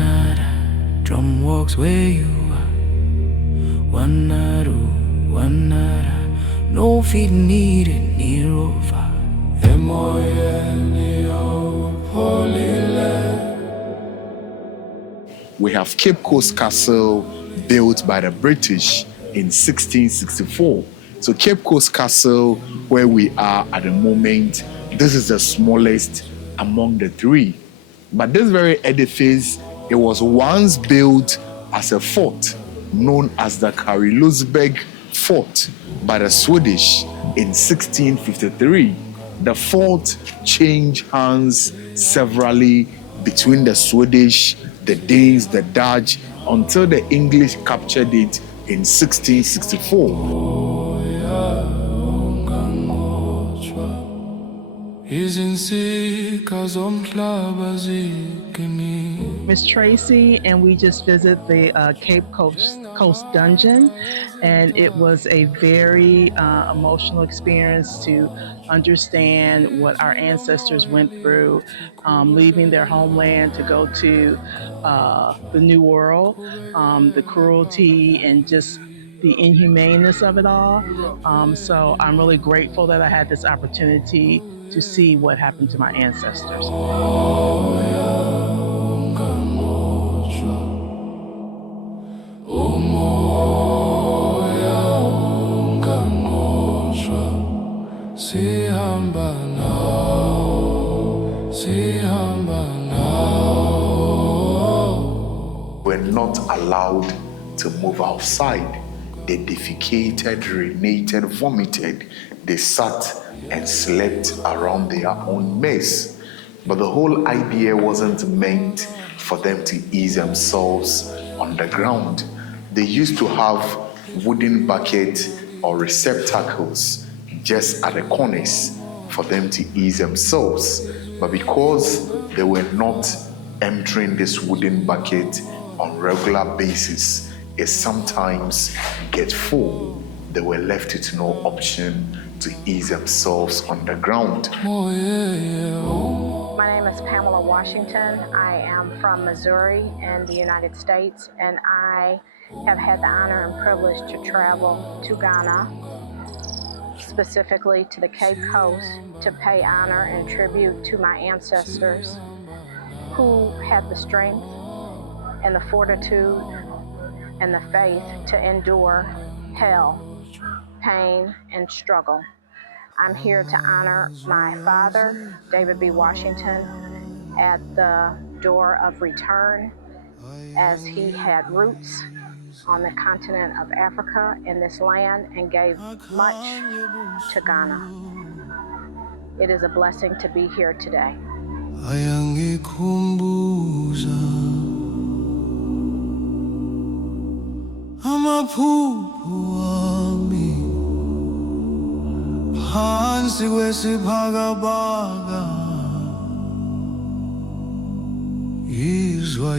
Wanada, drum walks where you are. Wanada, no feet needed near over. We have Cape Coast Castle built by the British in 1664. So Cape Coast Castle, where we are at the moment, this is the smallest among the three. But this very edifice, it was once built as a fort known as the Karelusberg Fort by the Swedish in 1653. The fort changed hands severally between the Swedish, the Danes, the Dutch, until the English captured it in 1664. Miss Tracy, and we just visited the Cape Coast Dungeon, and it was a very emotional experience to understand what our ancestors went through, leaving their homeland to go to the New World, the cruelty and just the inhumaneness of it all. So I'm really grateful that I had this opportunity to see what happened to my ancestors. Were not allowed to move outside. They defecated, urinated, vomited. They sat and slept around their own mess. But the whole idea wasn't meant for them to ease themselves on the ground. They used to have wooden buckets or receptacles just at the corners for them to ease themselves. But because they were not entering this wooden bucket on regular basis, it sometimes gets full. They were left with no option to ease themselves on the ground. My name is Pamela Washington. I am from Missouri in the United States, and I have had the honor and privilege to travel to Ghana, specifically to the Cape Coast, to pay honor and tribute to my ancestors who had the strength and the fortitude and the faith to endure hell, pain, and struggle. I'm here to honor my father, David B. Washington, at the door of return, as he had roots on the continent of Africa in this land and gave much to Ghana. It is a blessing to be here today. Phansi kwesibhakabhaka izwa